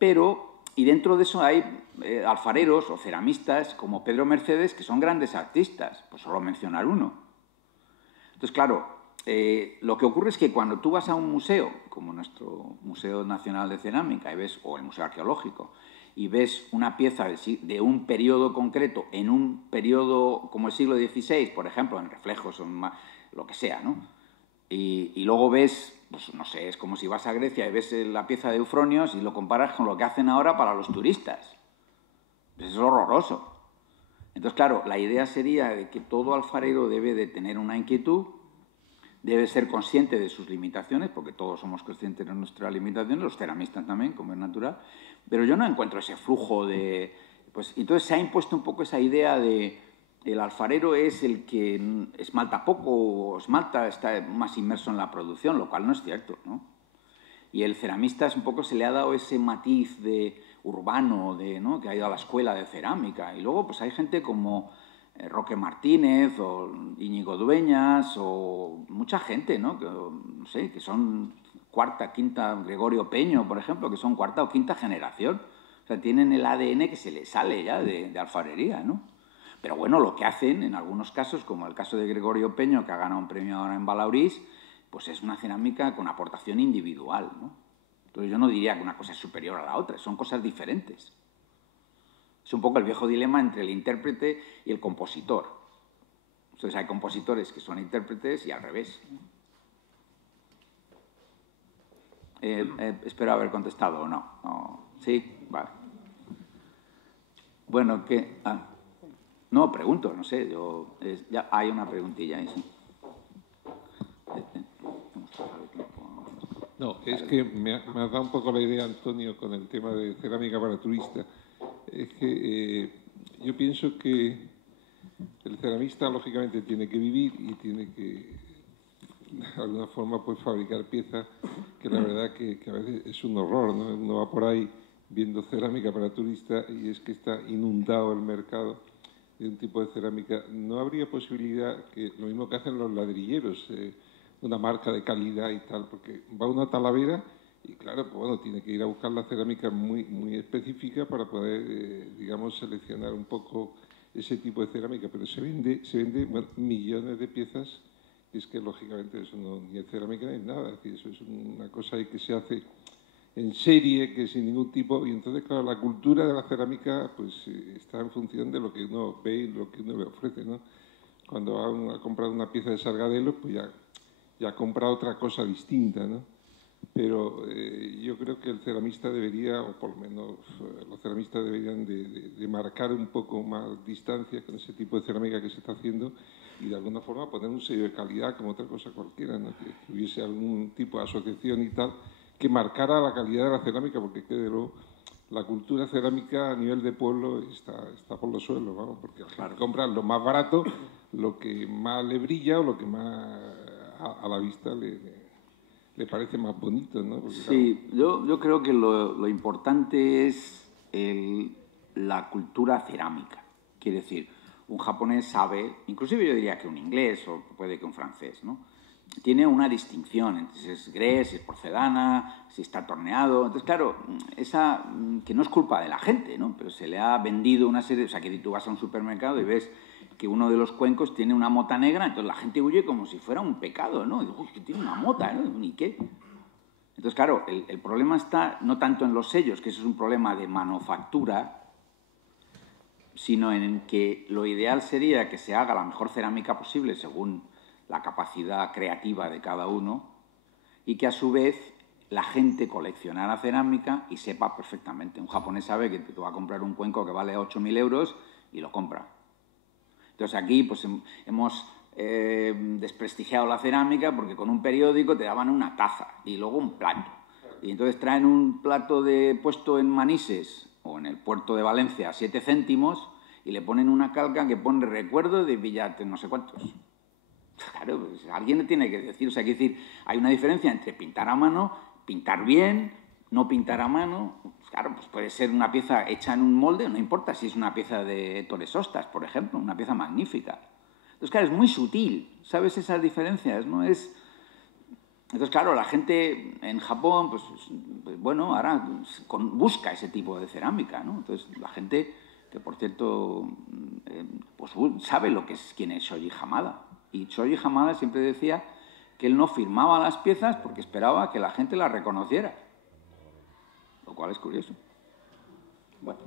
Pero, y dentro de eso hay alfareros o ceramistas como Pedro Mercedes, que son grandes artistas, por solo mencionar uno. Entonces, claro, lo que ocurre es que cuando tú vas a un museo, como nuestro Museo Nacional de Cerámica, y ves, o el Museo Arqueológico, y ves una pieza de un periodo concreto en un periodo como el siglo XVI, por ejemplo, en reflejos o en lo que sea, ¿no? Y luego ves, pues no sé, es como si vas a Grecia y ves la pieza de Eufronios y lo comparas con lo que hacen ahora para los turistas. Pues es horroroso. Entonces, claro, la idea sería de que todo alfarero debe de tener una inquietud, debe ser consciente de sus limitaciones, porque todos somos conscientes de nuestras limitaciones, los ceramistas también, como es natural, pero yo no encuentro ese flujo de... Pues entonces se ha impuesto un poco esa idea de el alfarero es el que esmalta poco o esmalta, está más inmerso en la producción, lo cual no es cierto, ¿no? Y el ceramista es un poco, se le ha dado ese matiz de urbano, ¿no? Que ha ido a la escuela de cerámica. Y luego pues hay gente como Roque Martínez o Íñigo Dueñas o mucha gente, ¿no? Que, no sé, que son cuarta, quinta, Gregorio Peño, por ejemplo, que son cuarta o quinta generación. O sea, tienen el ADN que se les sale ya de alfarería, ¿no? Pero bueno, lo que hacen en algunos casos, como el caso de Gregorio Peño, que ha ganado un premio ahora en Balaurís, pues es una cerámica con aportación individual, ¿no? Entonces yo no diría que una cosa es superior a la otra, son cosas diferentes. Es un poco el viejo dilema entre el intérprete y el compositor. Entonces hay compositores que son intérpretes y al revés. Espero haber contestado o no. ¿Sí? Vale. Bueno, ¿qué? No, pregunto, no sé. Ya hay una preguntilla ahí, sí. No, es que me ha dado un poco la idea, Antonio, con el tema de cerámica para turistas. Es que yo pienso que el ceramista, lógicamente, tiene que vivir y tiene que de alguna forma pues fabricar piezas que la verdad que a veces es un horror, ¿no? Uno va por ahí viendo cerámica para turistas y es que está inundado el mercado de un tipo de cerámica. ¿No habría posibilidad que lo mismo que hacen los ladrilleros, una marca de calidad y tal? Porque va uno a Talavera y claro, pues bueno, tiene que ir a buscar la cerámica muy, muy específica para poder, digamos, seleccionar un poco ese tipo de cerámica, pero se vende bueno, millones de piezas y es que lógicamente eso no, ni es cerámica ni es nada, es decir, eso es una cosa que se hace en serie, que sin ningún tipo, y entonces claro, la cultura de la cerámica pues está en función de lo que uno ve y lo que uno le ofrece, ¿no? Cuando va uno a comprar una pieza de Sargadelos, pues ya compra otra cosa distinta, ¿no? Pero yo creo que el ceramista debería, o por lo menos los ceramistas deberían de marcar un poco más distancia con ese tipo de cerámica que se está haciendo y de alguna forma poner un sello de calidad como otra cosa cualquiera, ¿no? Que hubiese algún tipo de asociación y tal que marcara la calidad de la cerámica, porque de luego la cultura cerámica a nivel de pueblo está por los suelos, vamos, porque la gente compra lo más barato, lo que más le brilla o lo que más a la vista le parece más bonito, ¿no? Porque, sí, claro, yo creo que lo importante es la cultura cerámica. Quiere decir, un japonés sabe, inclusive yo diría que un inglés o puede que un francés, ¿no? Tiene una distinción entre si es grés, si es porcelana, si está torneado. Entonces, claro, esa que no es culpa de la gente, ¿no? Pero se le ha vendido una serie... O sea, que tú vas a un supermercado y ves que uno de los cuencos tiene una mota negra, entonces la gente huye como si fuera un pecado, ¿no? Y digo, que tiene una mota, ¿no? ¿Ni qué? Entonces, claro, el problema está no tanto en los sellos, que eso es un problema de manufactura, sino en que lo ideal sería que se haga la mejor cerámica posible según la capacidad creativa de cada uno y que a su vez la gente coleccionara cerámica y sepa perfectamente. Un japonés sabe que te va a comprar un cuenco que vale 8.000 euros y lo compra. Entonces aquí pues hemos desprestigiado la cerámica porque con un periódico te daban una taza y luego un plato. Y entonces traen un plato puesto en Manises o en el puerto de Valencia a 7 céntimos y le ponen una calca que pone recuerdo de Villate no sé cuántos. Claro, pues alguien le tiene que decir, o sea, hay que decir, hay una diferencia entre pintar a mano, pintar bien, no pintar a mano. Claro, pues puede ser una pieza hecha en un molde, no importa si es una pieza de Torres Hostas, por ejemplo, una pieza magnífica. Entonces, claro, es muy sutil, ¿sabes esas diferencias? ¿No? Entonces, claro, la gente en Japón, pues bueno, ahora busca ese tipo de cerámica, ¿no? Entonces, la gente, que por cierto, pues sabe quién es Shoji Hamada. Y Shoji Hamada siempre decía que él no firmaba las piezas porque esperaba que la gente las reconociera. Lo cual es curioso. Bueno.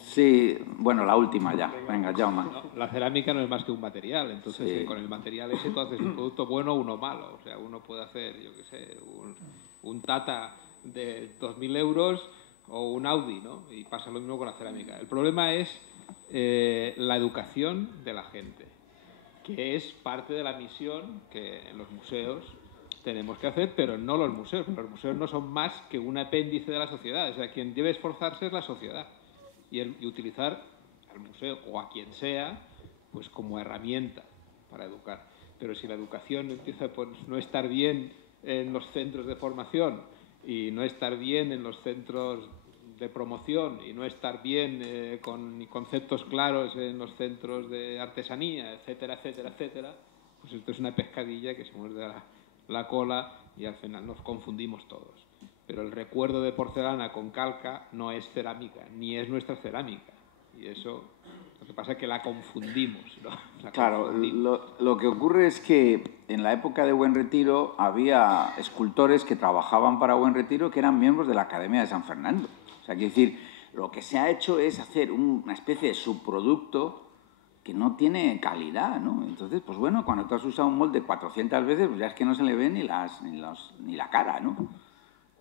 Sí, bueno, la última ya. Venga, Jaume. No, la cerámica no es más que un material, entonces sí. Con el material ese tú haces un producto bueno o uno malo. O sea, uno puede hacer, yo qué sé, un Tata de 2.000 euros o un Audi, ¿no? Y pasa lo mismo con la cerámica. El problema es la educación de la gente, que es parte de la misión que en los museos tenemos que hacer, pero no los museos. Los museos no son más que un apéndice de la sociedad. O sea, quien debe esforzarse es la sociedad y utilizar al museo o a quien sea pues como herramienta para educar. Pero si la educación empieza por no estar bien en los centros de formación y no estar bien en los centros de promoción y no estar bien con conceptos claros en los centros de artesanía, etcétera, etcétera, etcétera, pues esto es una pescadilla que se muerde la cola y al final nos confundimos todos. Pero el recuerdo de porcelana con calca no es cerámica, ni es nuestra cerámica. Y eso, lo que pasa es que la confundimos, ¿no? Claro, lo que ocurre es que en la época de Buen Retiro había escultores que trabajaban para Buen Retiro que eran miembros de la Academia de San Fernando. O sea, quiero decir, lo que se ha hecho es hacer una especie de subproducto que no tiene calidad, ¿no? Entonces, pues bueno, cuando tú has usado un molde 400 veces, pues ya es que no se le ve ni la cara, ¿no?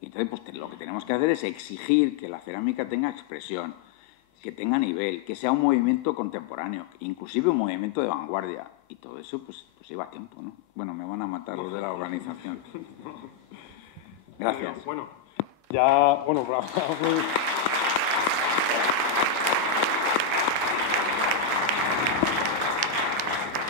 Y entonces, pues lo que tenemos que hacer es exigir que la cerámica tenga expresión, que tenga nivel, que sea un movimiento contemporáneo, inclusive un movimiento de vanguardia. Y todo eso, pues lleva tiempo, ¿no? Bueno, me van a matar los de la organización. Gracias. Bueno, ya, bueno, bravo.